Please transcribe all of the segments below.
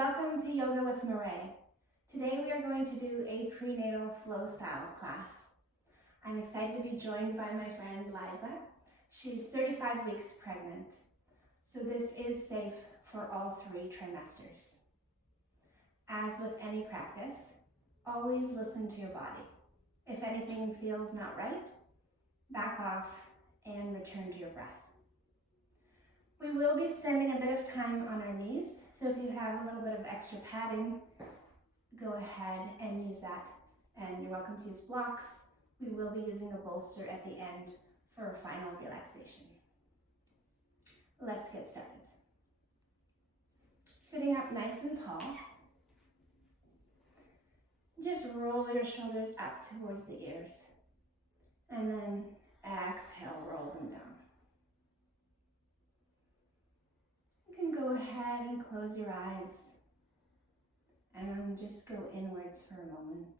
welcome to Yoga with Marae. Today we are going to do a prenatal flow style class. I'm excited to be joined by my friend Liza. She's 35 weeks pregnant, so this is safe for all 3 trimesters. As with any practice, always listen to your body. If anything feels not right, back off and return to your breath. We will be spending a bit of time on our knees, so if you have a little bit of extra padding, go ahead and use that. And you're welcome to use blocks. We will be using a bolster at the end for a final relaxation. Let's get started. Sitting up nice and tall. Just roll your shoulders up towards the ears. And then exhale, roll them down. You can go ahead and close your eyes and just go inwards for a moment.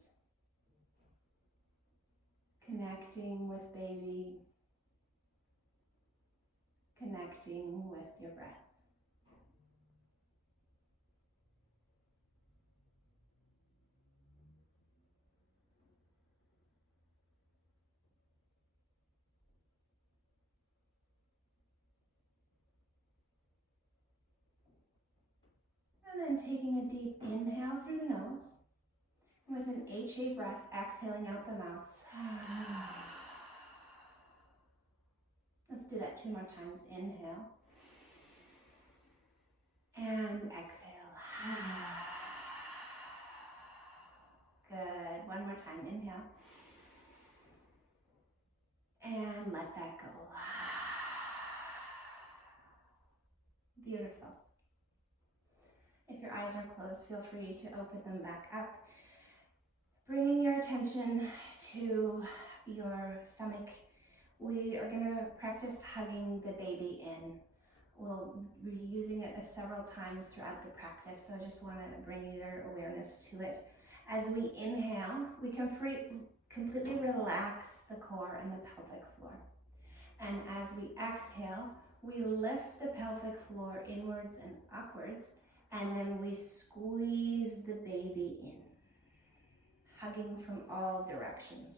Connecting with baby, connecting with your breath. And then taking a deep inhale through the nose. With an HA breath, exhaling out the mouth. Let's do that 2 more times. Inhale. And exhale. Good. 1 more time. Inhale. And let that go. Beautiful. If your eyes are closed, feel free to open them back up. Bringing your attention to your stomach, we are going to practice hugging the baby in. We'll be using it several times throughout the practice, so I just want to bring your awareness to it. As we inhale, we completely relax the core and the pelvic floor. And as we exhale, we lift the pelvic floor inwards and upwards, and then we squeeze the baby in, hugging from all directions.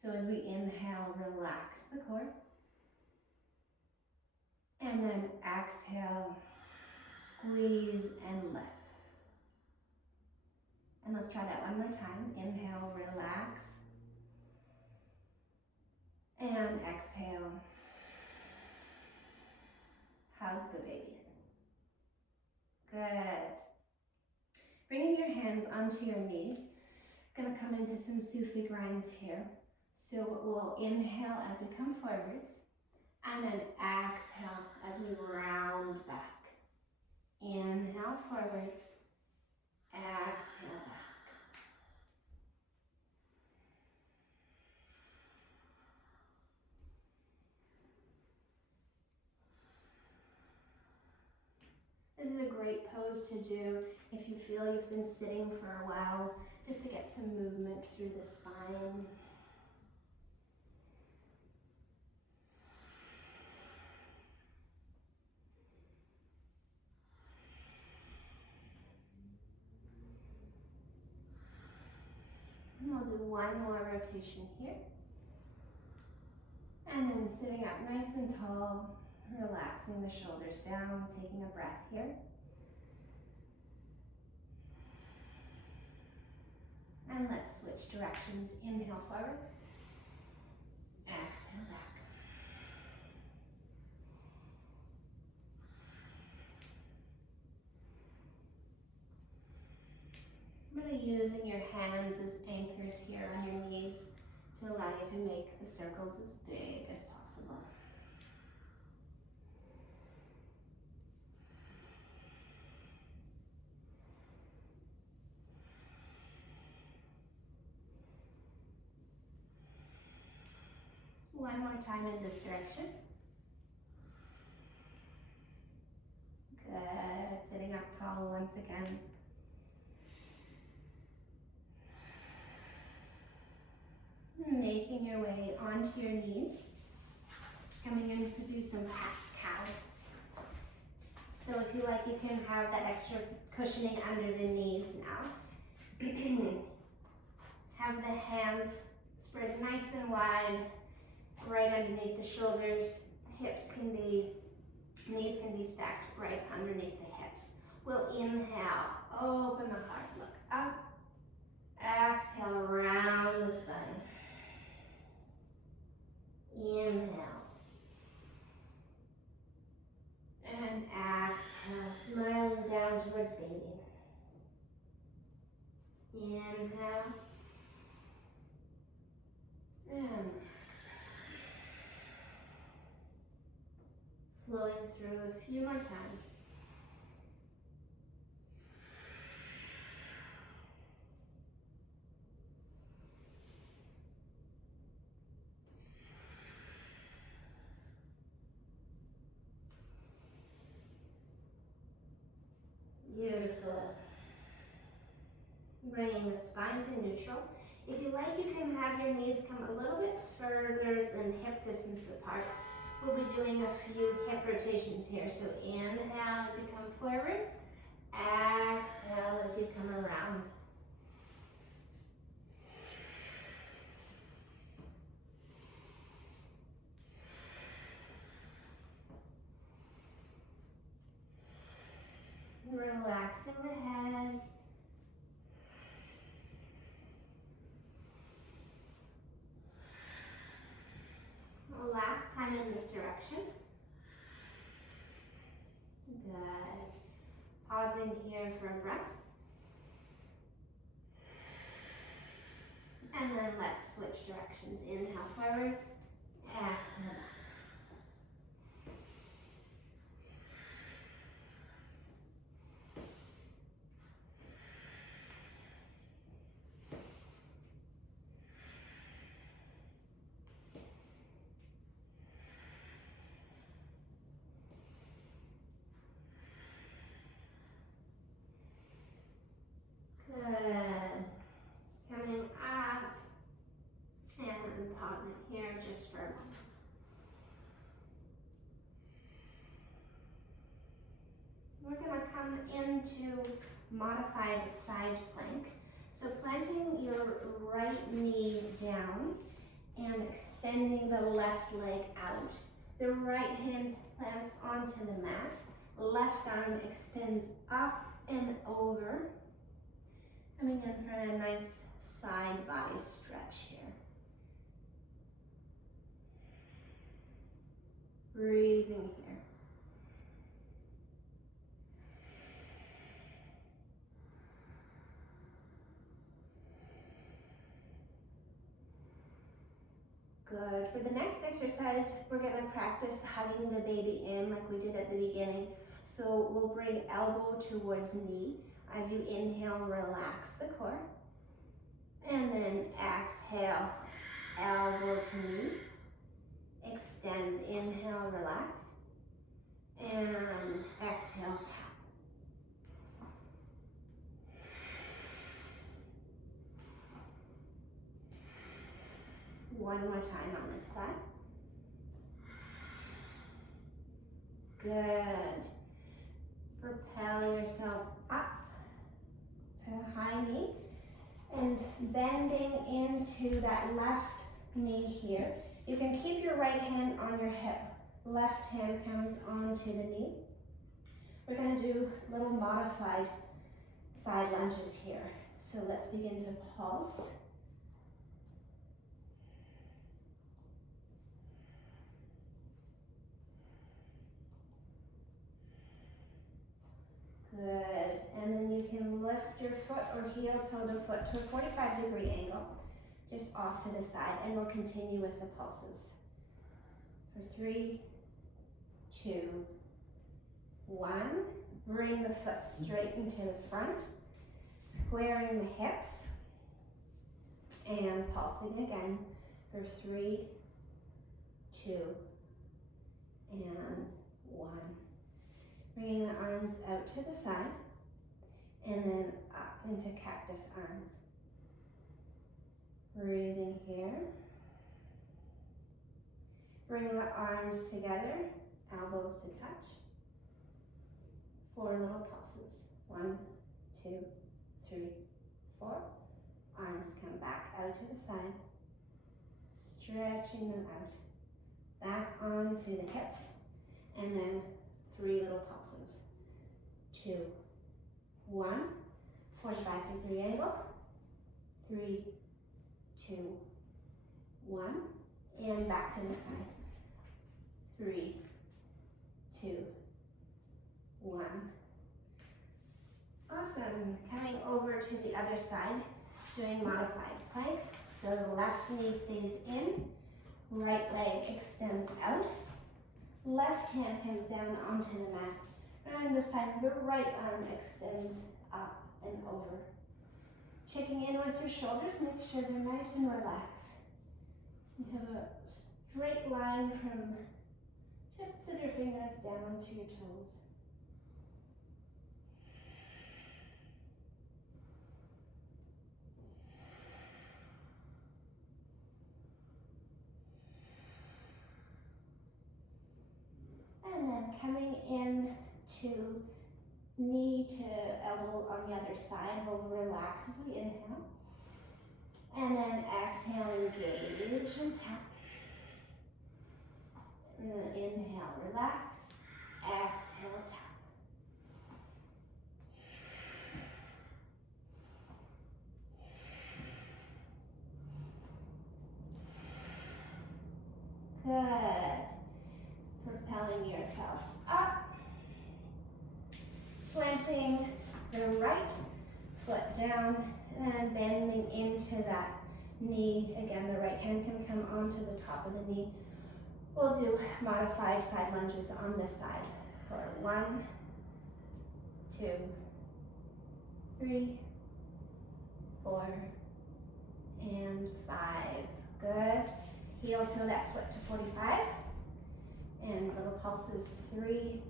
So as we inhale, relax the core. And then exhale, squeeze and lift. And let's try that 1 more time. Inhale, relax. And exhale, hug the baby in. Good. Bringing your hands onto your knees. Gonna come into some Sufi grinds here. So we'll inhale as we come forwards, and then exhale as we round back. Inhale forwards, exhale back. This is a great pose to do if you feel you've been sitting for a while, just to get some movement through the spine. And we'll do 1 more rotation here. And then sitting up nice and tall, relaxing the shoulders down, taking a breath here. And let's switch directions. Inhale forwards, exhale back. Really using your hands as anchors here on your knees to allow you to make the circles as big as possible. One more time in this direction. Good. Sitting up tall once again. Making your way onto your knees. Coming in to do some half cow. So if if you like, you can have that extra cushioning under the knees now. Have the hands spread nice and wide, right underneath the shoulders. Knees can be stacked right underneath the hips. We'll inhale, open the heart, look up. Exhale, round the spine. Inhale. And exhale, smiling down towards baby. Inhale. And exhale. Flowing through a few more times. Beautiful. Bringing the spine to neutral. If you like, you can have your knees come a little bit further than hip distance apart. We'll be doing a few hip rotations here. So inhale as you come forwards. Exhale as you come around. Relaxing the head. Last time in this direction. Good. Pausing here for a breath. And then let's switch directions. Inhale forwards. Exhale. Good. Coming up and pausing here just for a moment. We're going to come into modified side plank. So planting your right knee down and extending the left leg out. The right hand plants onto the mat. Left arm extends up and over. Coming in for a nice side body stretch here. Breathing here. Good. For the next exercise, we're going to practice hugging the baby in like we did at the beginning. So we'll bring elbow towards knee. As you inhale, relax the core. And then exhale, elbow to knee. Extend, inhale, relax. And exhale, tap. One more time on this side. Good. Propel yourself up to high knee and bending into that left knee here. You can keep your right hand on your hip. Left hand comes onto the knee. We're going to do little modified side lunges here. So let's begin to pulse. Good, and then you can lift your foot or heel toe the foot to a 45-degree angle, just off to the side, and we'll continue with the pulses. For 3, 2, 1, bring the foot straight into the front, squaring the hips, and pulsing again for 3, 2, and 1. Bringing the arms out to the side, and then up into cactus arms. Breathing here. Bring the arms together, elbows to touch. 4 little pulses. 1, 2, 3, 4. Arms come back out to the side, stretching them out. Back onto the hips, and then 3 little pulses. 2, 1, 45-degree angle. 3, 2, 1, and back to the side. 3, 2, 1. Awesome. Coming over to the other side, doing modified plank. So the left knee stays in, right leg extends out, left hand comes down onto the mat, and this time the right arm extends up and over. Checking in with your shoulders, make sure they're nice and relaxed. You have a straight line from tips of your fingers down to your toes. And then coming in to knee to elbow on the other side, we'll relax as we inhale. And then exhale, engage and tap. And then inhale, relax. Exhale, tap. Good. Propelling yourself up. Planting the right foot down and bending into that knee. Again, the right hand can come onto the top of the knee. We'll do modified side lunges on this side for 1, 2, 3, 4, and 5. Good. Heel toe that foot to 45. And little pulses, 3,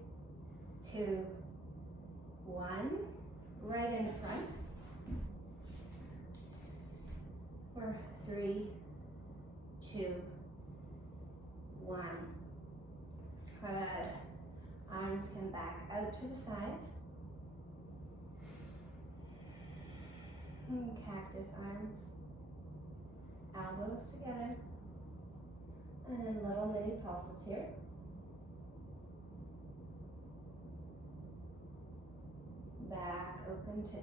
2, 1, right in front. For 3, 2, 1. Good. Arms come back out to the sides. And cactus arms. Elbows together. And then little mini pulses here. Back open to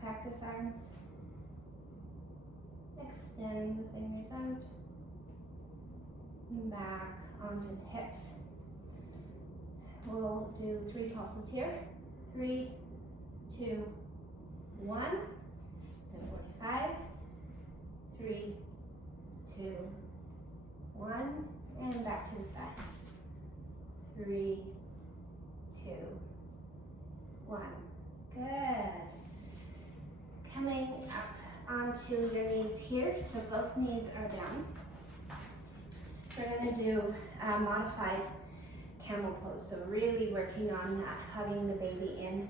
cactus arms. Extend the fingers out. Back onto the hips. We'll do 3 pulses here. 3, 2, 1 to 45. 3, 2, 1, and back to the side. 3, 2, 1. Good. Coming up onto your knees here, so both knees are down. We're going to do a modified camel pose, so really working on that, hugging the baby in.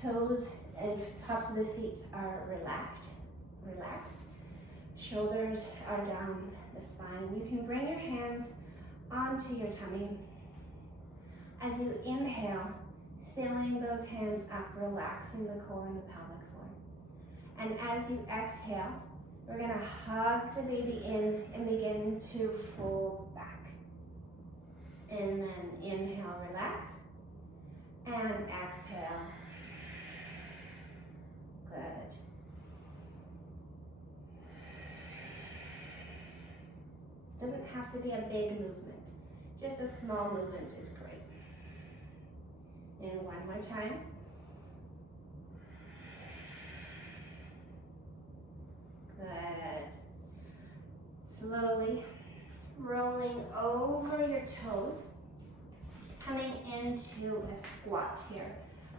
Toes and tops of the feet are relaxed. Shoulders are down the spine. You can bring your hands onto your tummy. As you inhale, filling those hands up, relaxing the core and the pelvic floor. And as you exhale, we're going to hug the baby in and begin to fold back. And then inhale, relax, and exhale. Good. This doesn't have to be a big movement. Just a small movement is great. And one more time. Good. Slowly rolling over your toes, coming into a squat here,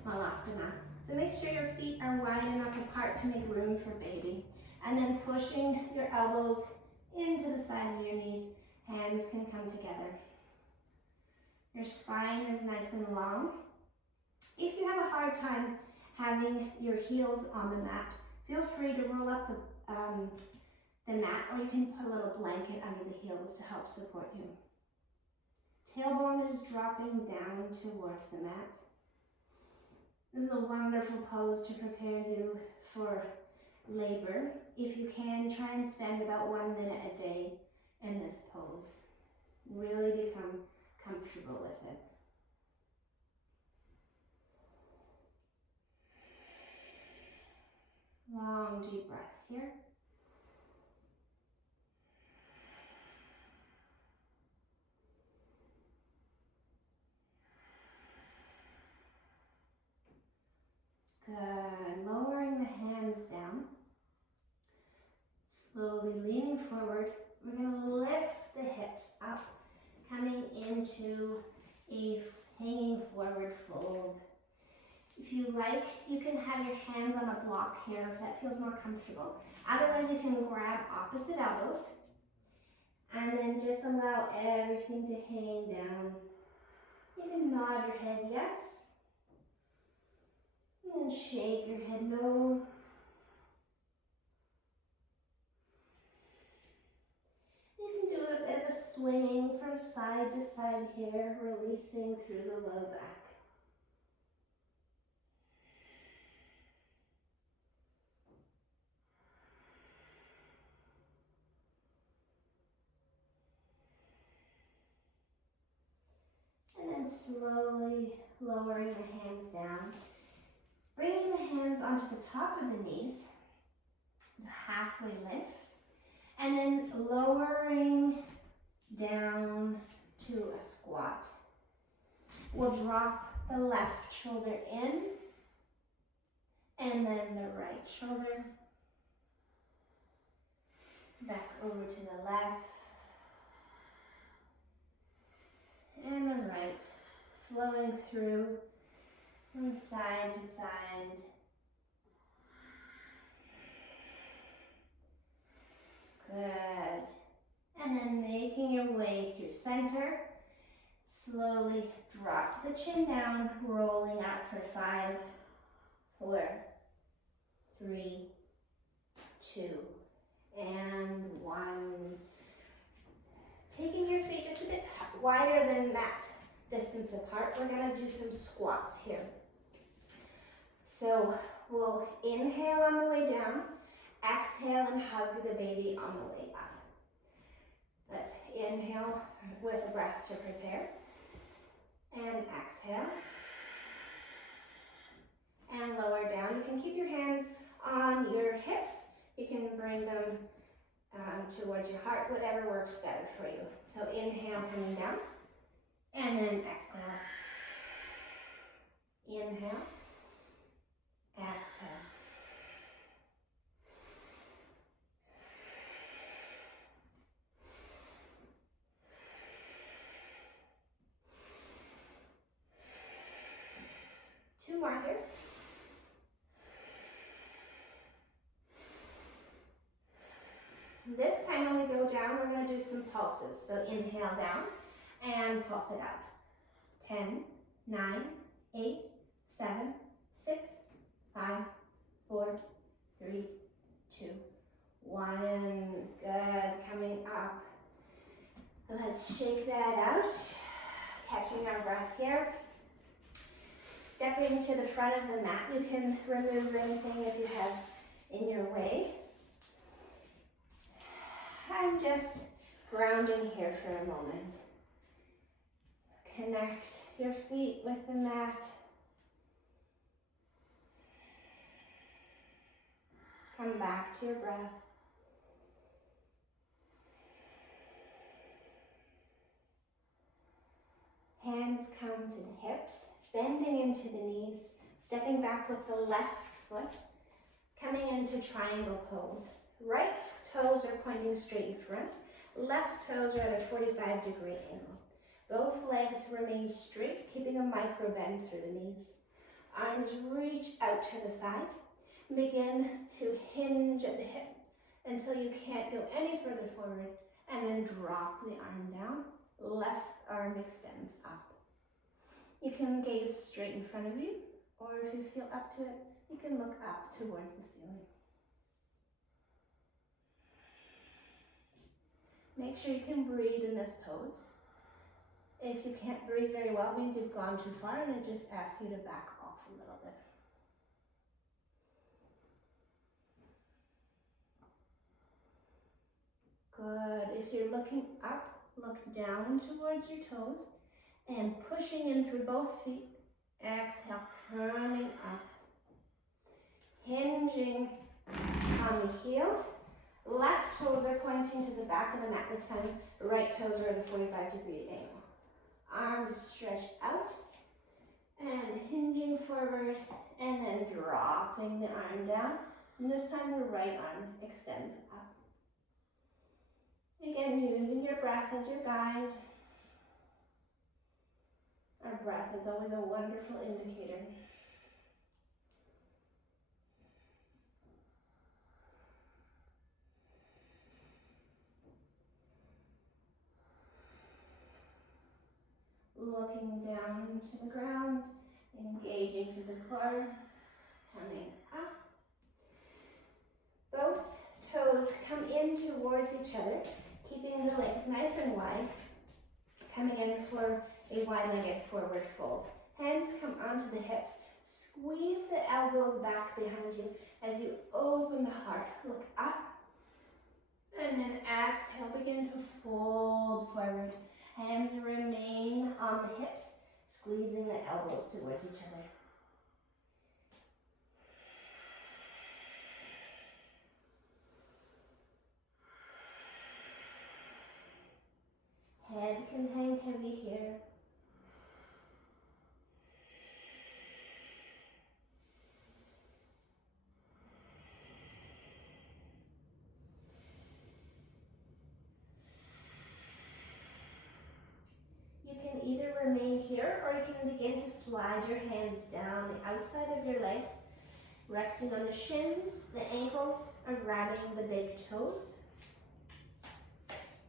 Malasana. So make sure your feet are wide enough apart to make room for baby. And then pushing your elbows into the sides of your knees, hands can come together. Your spine is nice and long. If you have a hard time having your heels on the mat, feel free to roll up the mat, or you can put a little blanket under the heels to help support you. Tailbone is dropping down towards the mat. This is a wonderful pose to prepare you for labor. If you can, try and spend about 1 minute a day in this pose. Really become comfortable with it. Long, deep breaths here. Good. Lowering the hands down. Slowly leaning forward. We're going to lift the hips up, coming into a hanging forward fold. If you like, you can have your hands on a block here if that feels more comfortable. Otherwise, you can grab opposite elbows and then just allow everything to hang down. You can nod your head yes, and then shake your head no. You can do a bit of a swinging from side to side here, releasing through the low back. And then slowly lowering the hands down. Bringing the hands onto the top of the knees, halfway lift, and then lowering down to a squat. We'll drop the left shoulder in, and then the right shoulder. Back over to the left, and the right, flowing through from side to side. Good. And then making your way through center. Slowly drop the chin down, rolling out for 5, 4, 3, 2, and 1. Taking your feet just a bit wider than that distance apart, we're going to do some squats here. So we'll inhale on the way down, exhale and hug the baby on the way up. Let's inhale with a breath to prepare, and exhale, and lower down. You can keep your hands on your hips, you can bring them towards your heart, whatever works better for you. So inhale, coming down, and then exhale. Inhale, exhale. Two more here. This time when we go down, we're going to do some pulses. So inhale down and pulse it out. 10, 9, 8, 7, 6, 5, 4, 3, 2, 1. Good. Coming up. Let's shake that out. Catching our breath here. Stepping to the front of the mat. You can remove anything if you have in your way. And just grounding here for a moment. Connect your feet with the mat. Come back to your breath. Hands come to the hips, bending into the knees, stepping back with the left foot, coming into triangle pose. Right toes are pointing straight in front. Left toes are at a 45-degree angle. Both legs remain straight, keeping a micro bend through the knees. Arms reach out to the side. Begin to hinge at the hip until you can't go any further forward, and then drop the arm down. Left arm extends up. You can gaze straight in front of you, or if you feel up to it, you can look up towards the ceiling. Make sure you can breathe in this pose. If you can't breathe very well, it means you've gone too far, and it just asks you to back off a little bit. Good. If you're looking up, look down towards your toes and pushing in through both feet. Exhale, coming up. Hinging on the heels. Left toes are pointing to the back of the mat this time. Right toes are at a 45-degree angle. Arms stretch out and hinging forward and then dropping the arm down. And this time the right arm extends up. Again, using your breath as your guide. Our breath is always a wonderful indicator. Looking down to the ground, engaging through the core, coming up. Both toes come in towards each other, keeping the legs nice and wide, coming in for a wide-legged forward fold. Hands come onto the hips. Squeeze the elbows back behind you as you open the heart. Look up. And then exhale, begin to fold forward. Hands remain on the hips, squeezing the elbows towards each other. Head can hang heavy here. You can either remain here or you can begin to slide your hands down the outside of your leg, resting on the shins, the ankles, or grabbing the big toes.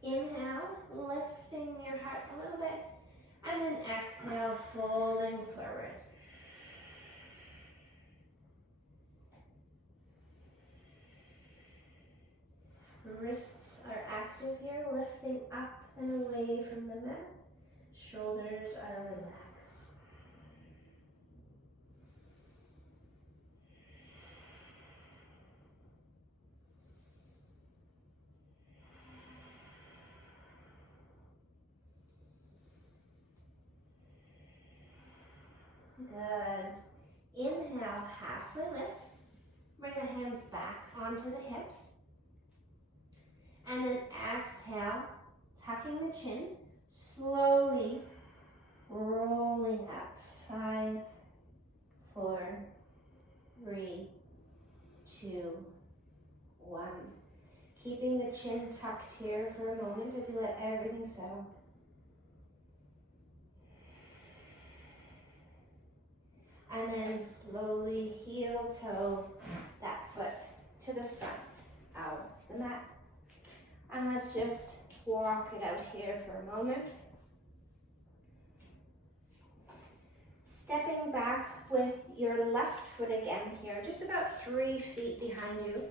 Inhale, lifting your heart a little bit, and then exhale, folding forward. Wrists are active here, lifting up and away from the mat. Shoulders are relaxed. Good. Inhale, halfway lift. Bring the hands back onto the hips. And then exhale, tucking the chin, slowly rolling up. 5, 4, 3, 2, 1. Keeping the chin tucked here for a moment as you let everything settle. And then slowly heel toe that foot to the front of the mat. And let's just walk it out here for a moment. Stepping back with your left foot again here, just about 3 feet behind you.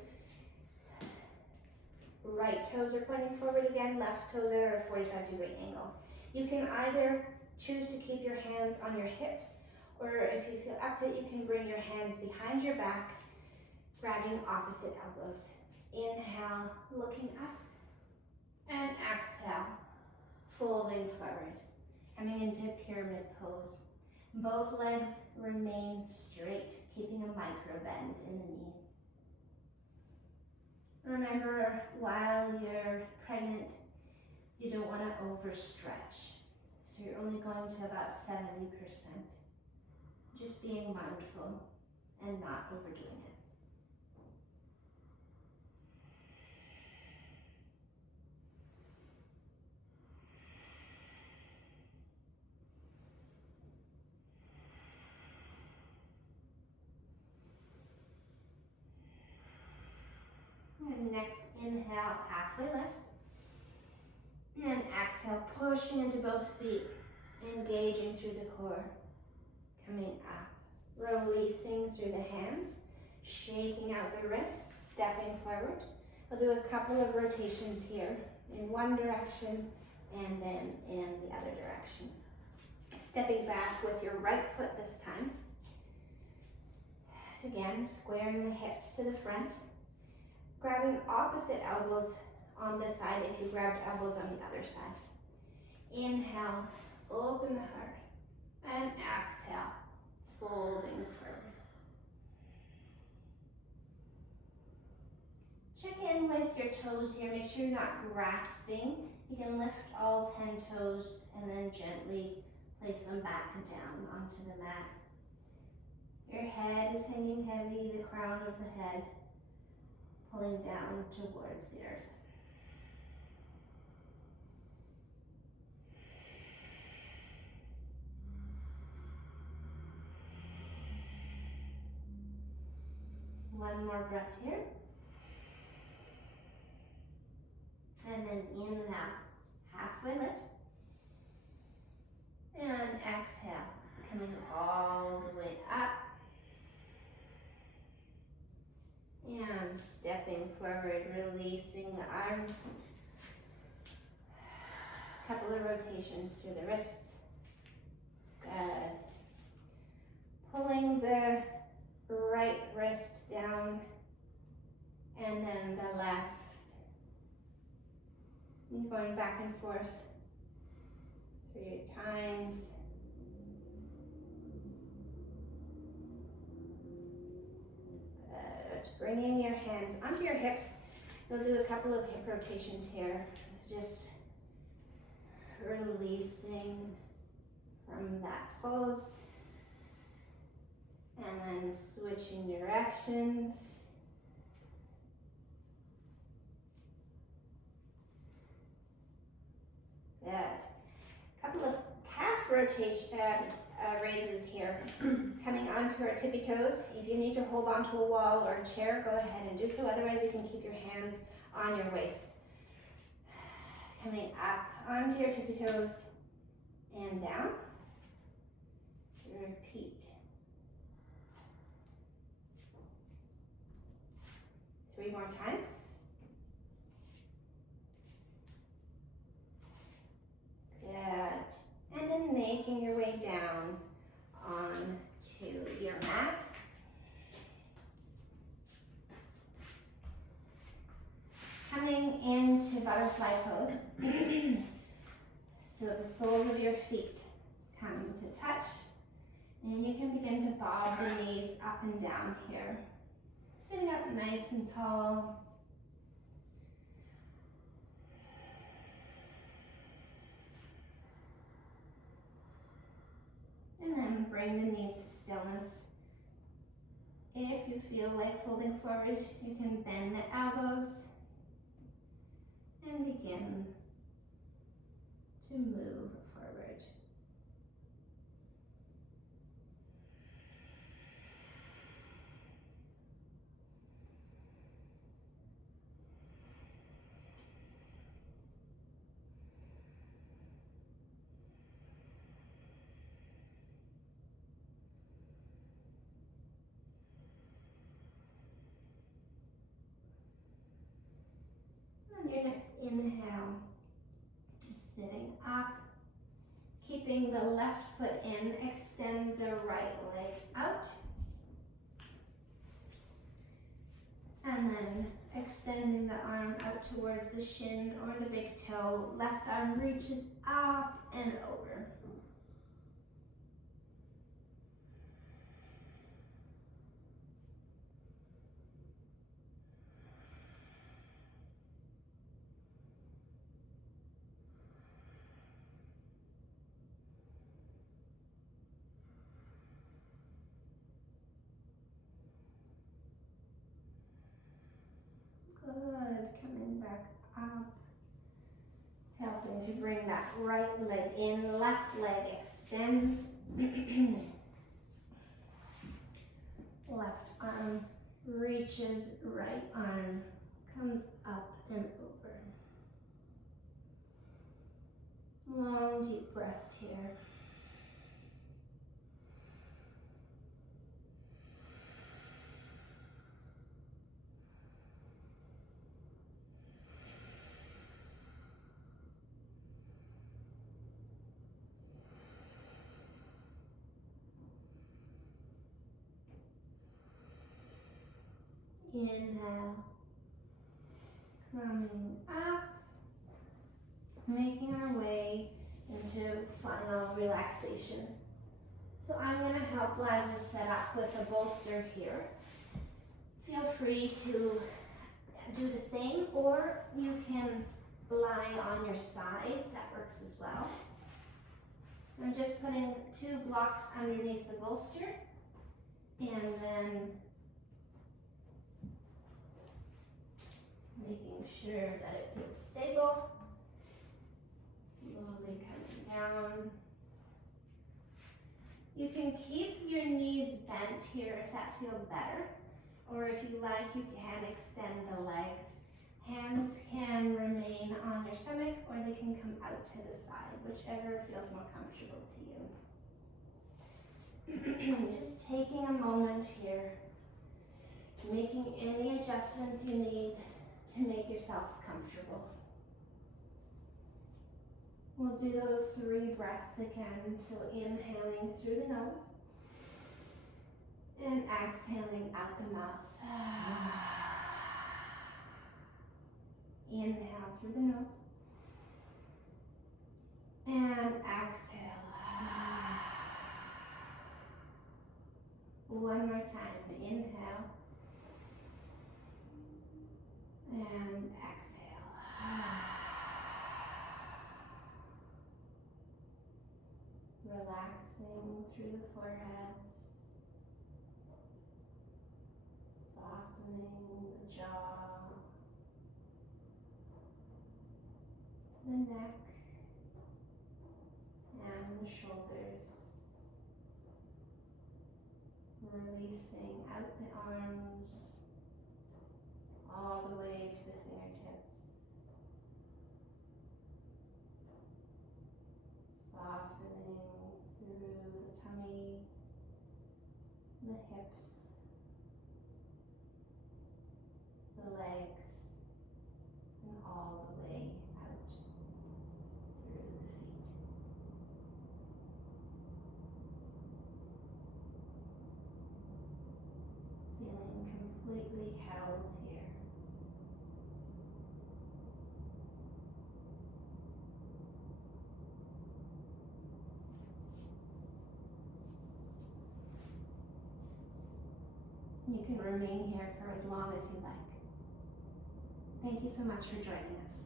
Right toes are pointing forward again, left toes are at a 45-degree angle. You can either choose to keep your hands on your hips, or if you feel up to it, you can bring your hands behind your back, grabbing opposite elbows. Inhale, looking up, and exhale, folding forward, coming into pyramid pose. Both legs remain straight, keeping a micro bend in the knee. Remember, while you're pregnant, you don't want to overstretch. So you're only going to about 70%. Just being mindful and not overdoing it. And next, inhale, halfway lift. And exhale, pushing into both feet, engaging through the core. Coming up, releasing through the hands, shaking out the wrists, stepping forward. We'll do a couple of rotations here in one direction and then in the other direction. Stepping back with your right foot this time. Again, squaring the hips to the front. Grabbing opposite elbows on this side if you grabbed elbows on the other side. Inhale, open the heart. And exhale, folding forward. Check in with your toes here. Make sure you're not grasping. You can lift all 10 toes and then gently place them back and down onto the mat. Your head is hanging heavy, the crown of the head pulling down towards the earth. One more breath here. And then inhale, halfway lift. And exhale, coming all the way up. And stepping forward, releasing the arms. A couple of rotations through the wrists. Good. Pulling the right wrist down and then the left. And going back and forth 3 times. Good. Bringing your hands onto your hips. We'll do a couple of hip rotations here. Just releasing from that pose. And then switching directions. Good. Couple of calf rotation raises here. Coming onto our tippy toes. If you need to hold onto a wall or a chair, go ahead and do so. Otherwise, you can keep your hands on your waist. Coming up onto your tippy toes and down. Repeat. 3 more times. Good. And then making your way down onto your mat. Coming into butterfly pose. So the soles of your feet come to touch. And you can begin to bob the knees up and down here. Sitting up nice and tall. And then bring the knees to stillness. If you feel like folding forward, you can bend the elbows and begin to move forward. On your next inhale, sitting up, keeping the left foot in, extend the right leg out. And then extending the arm out towards the shin or the big toe. Left arm reaches up and over. Good, coming back up, helping to bring that right leg in, left leg extends, left arm reaches, right arm comes up and over. Long deep breaths here. Inhale, coming up, making our way into final relaxation. So I'm going to help Liza set up with a bolster here. Feel free to do the same, or you can lie on your side, that works as well. I'm just putting 2 blocks underneath the bolster, and then making sure that it feels stable. Slowly coming down. You can keep your knees bent here if that feels better, or if you like, you can extend the legs. Hands can remain on your stomach, or they can come out to the side, whichever feels more comfortable to you. Just taking a moment here, making any adjustments you need to make yourself comfortable. We'll do those 3 breaths again. So inhaling through the nose and exhaling out the mouth. Inhale through the nose and exhale. One more time. Inhale and exhale. Relaxing through the forehead, softening the jaw, the neck, and the shoulders. Releasing out the arms, all the way to the fingertips. Softening through the tummy, the hips, the legs, and all the way out through the feet. Feeling completely held here. You can remain here for as long as you like. Thank you so much for joining us.